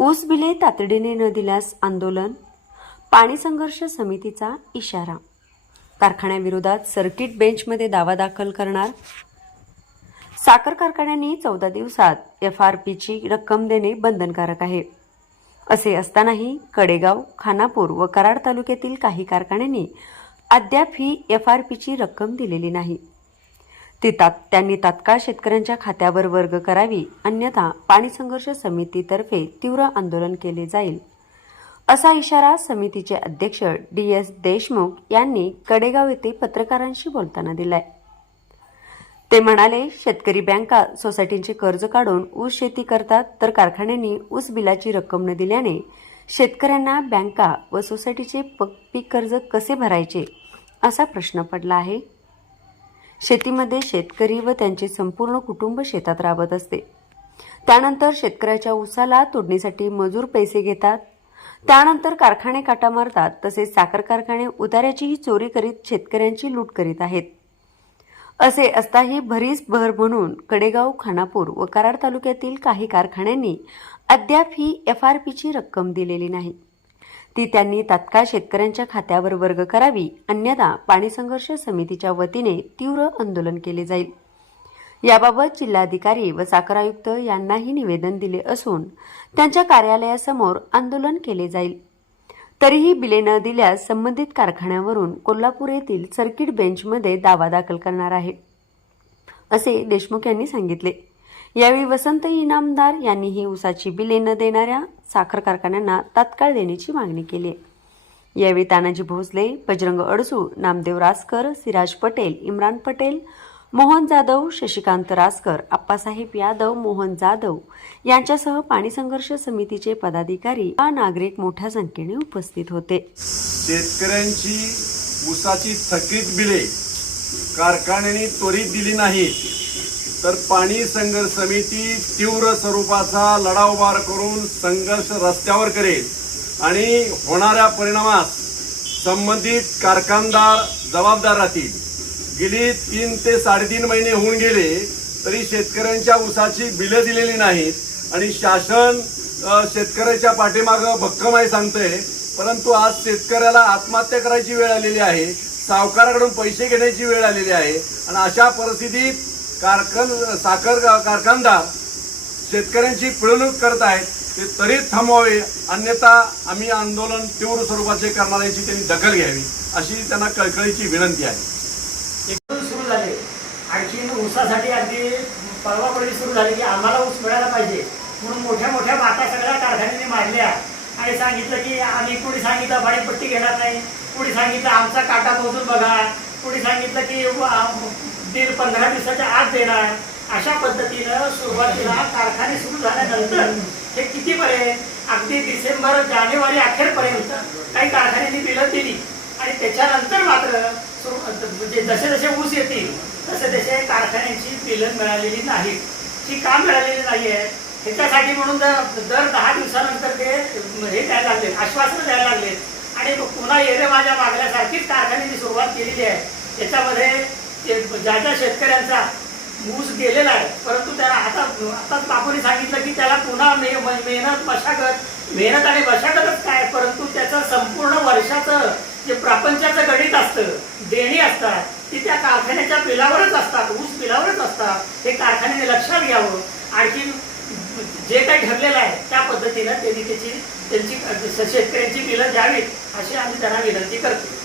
ऊस बिले तातडीने न दिल्यास आंदोलन, पाणी संघर्ष समितीचा इशारा. कारखान्याविरोधात सर्किट बेंचमध्ये दावा दाखल करणार. साखर कारखान्यांनी 14 दिवसात FRPची रक्कम देणे बंधनकारक आहे. असे असतानाही कडेगाव, खानापूर व कराड तालुक्यातील काही कारखान्यांनी अद्याप ही FRPची रक्कम दिलेली नाही. त्यांनी तात्काळ शेतकऱ्यांच्या खात्यावर वर्ग करावी, अन्यथा पाणी संघर्ष समितीतर्फे तीव्र आंदोलन केले जाईल, असा इशारा समितीचे अध्यक्ष DS देशमुख यांनी कडेगाव येथे पत्रकारांशी बोलताना दिलाय. ते म्हणाले, शेतकरी बँका सोसायटींचे कर्ज काढून ऊस शेती करतात, तर कारखान्यांनी ऊस बिलाची रक्कम न दिल्याने शेतकऱ्यांना बँका व सोसायटीचे पीक कर्ज कसे भरायचे असा प्रश्न पडला आहे. शेतीमध्ये शेतकरी व त्यांचे संपूर्ण कुटुंब शेतात राबत असते. त्यानंतर शेतकऱ्याच्या ऊसाला तोडणीसाठी मजूर पैसे घेतात. त्यानंतर कारखाने काटा मारतात. तसेच साखर कारखाने उतार्याचीही चोरी करीत शेतकऱ्यांची लूट करीत आहेत. असे असताही भरीस भर म्हणून कडेगाव, खानापूर व कराड तालुक्यातील काही कारखान्यांनी अद्याप ही FRPची रक्कम दिलेली नाही. ती त्यांनी तात्काळ शेतकऱ्यांच्या खात्यावर वर्ग करावी, अन्यथा पाणी संघर्ष समितीच्या वतीने तीव्र आंदोलन केले जाईल. याबाबत जिल्हाधिकारी व साखर आयुक्त यांनाही निवेदन दिले असून त्यांच्या कार्यालयासमोर आंदोलन केले जाईल. तरीही बिले न दिल्यास संबंधित कारखान्यावरून कोल्हापूर येथील सर्किट बेंचमध्ये दावा दाखल करणार आहे, असे देशमुख यांनी सांगितले. यावेळी वसंत इनामदार यांनीही ऊसाची बिले न देणाऱ्या साखर कारखान्यांना तात्काळ देण्याची मागणी केली. यावेळी तानाजी भोसले, बजरंग अडसू, नामदेव रासकर, सिराज पटेल, इम्रान पटेल, मोहन जाधव, शशिकांत रासकर, आप्पासाहेब यादव, मोहन जाधव यांच्यासह पाणी संघर्ष समितीचे पदाधिकारी व नागरिक मोठ्या संख्येने उपस्थित होते. शेतकऱ्यांची ऊसाची थकीत बिले कारखान्यांनी त्वरित दिली नाहीत तर पाणी संघर्ष समिती तीव्र स्वरूपाचा लढा उभा करून संघर्ष रस्त्यावर करेल आणि होणाऱ्या परिणामास संबंधित कारखानदार जबाबदार राहतील. गेली 3 ते 3.5 महिने होऊन गेले तरी शेतकऱ्यांच्या ऊसाची बिले दिलेली नाहीत आणि शासन शेतकऱ्याच्या पाठीमागं भक्कम आहे सांगतंय, परंतु आज शेतकऱ्याला आत्महत्या करायची वेळ आलेली आहे, सावकाराकडून पैसे घेण्याची वेळ आलेली आहे आणि अशा परिस्थितीत साखर कारखानदार शेतकऱ्यांची पिळवणूक करत आहेत. ते त्वरित थांबवावे, अन्यथा आम्ही आंदोलन तीव्र स्वरूपाचे करणाऱ्यांची त्यांनी दखल घ्यावी, अशी त्यांना कळकळीची विनंती आहे. सुरू झाले आणखी ऊसासाठी अगदी परवापडी सुरू झाली की आम्हाला ऊस मिळायला पाहिजे म्हणून मोठ्या मोठ्या माता सगळ्या कारखान्यांनी मारल्या आणि सांगितलं की आम्ही, कुणी सांगितलं भाडेपट्टी घेणार नाही, कुणी सांगितलं आमचा काटा मोजून बघा, कुणी सांगितलं की 15 दिवसाच्या आत देणार. अशा पद्धतीनं सुरुवातीला कारखाने सुरू झाल्यानंतर हे कितीपर्यंत अगदी डिसेंबर जानेवारी अखेरपर्यंत काही कारखान्यांनी बिलं दिली आणि त्याच्यानंतर मात्र म्हणजे जसे जसे ऊस येतील तसे तसे कारखान्यांची बिलं मिळालेली नाहीत. ती का मिळालेली नाही आहे ह्याच्यासाठी म्हणून दर 10 दिवसानंतर ते हे द्यायला लागले, आश्वासन द्यायला लागले आणि पुन्हा येरे माझ्या मागल्यासारखीच कारखान्यांनी सुरुवात केलेली आहे. त्याच्यामध्ये ज्या शेतकऱ्यांचा ऊस गेलेला आहे परंतु त्याला आताच बापूंनी सांगितलं की त्याला पुन्हा मेहनत आणि मशागतच काय, परंतु त्याचं संपूर्ण वर्षाचं जे प्रपंचाचं गणित असतं, देणी असतात ती त्या कारखान्याच्या बिलावरच असतात, ऊस बिलावरच असतात. हे कारखान्याने लक्षात घ्यावं. आणखी जे काही ठरलेलं आहे त्या पद्धतीनं त्यांनी त्यांची शेतकऱ्यांची बिलं द्यावीत अशी आम्ही त्यांना विनंती करतो.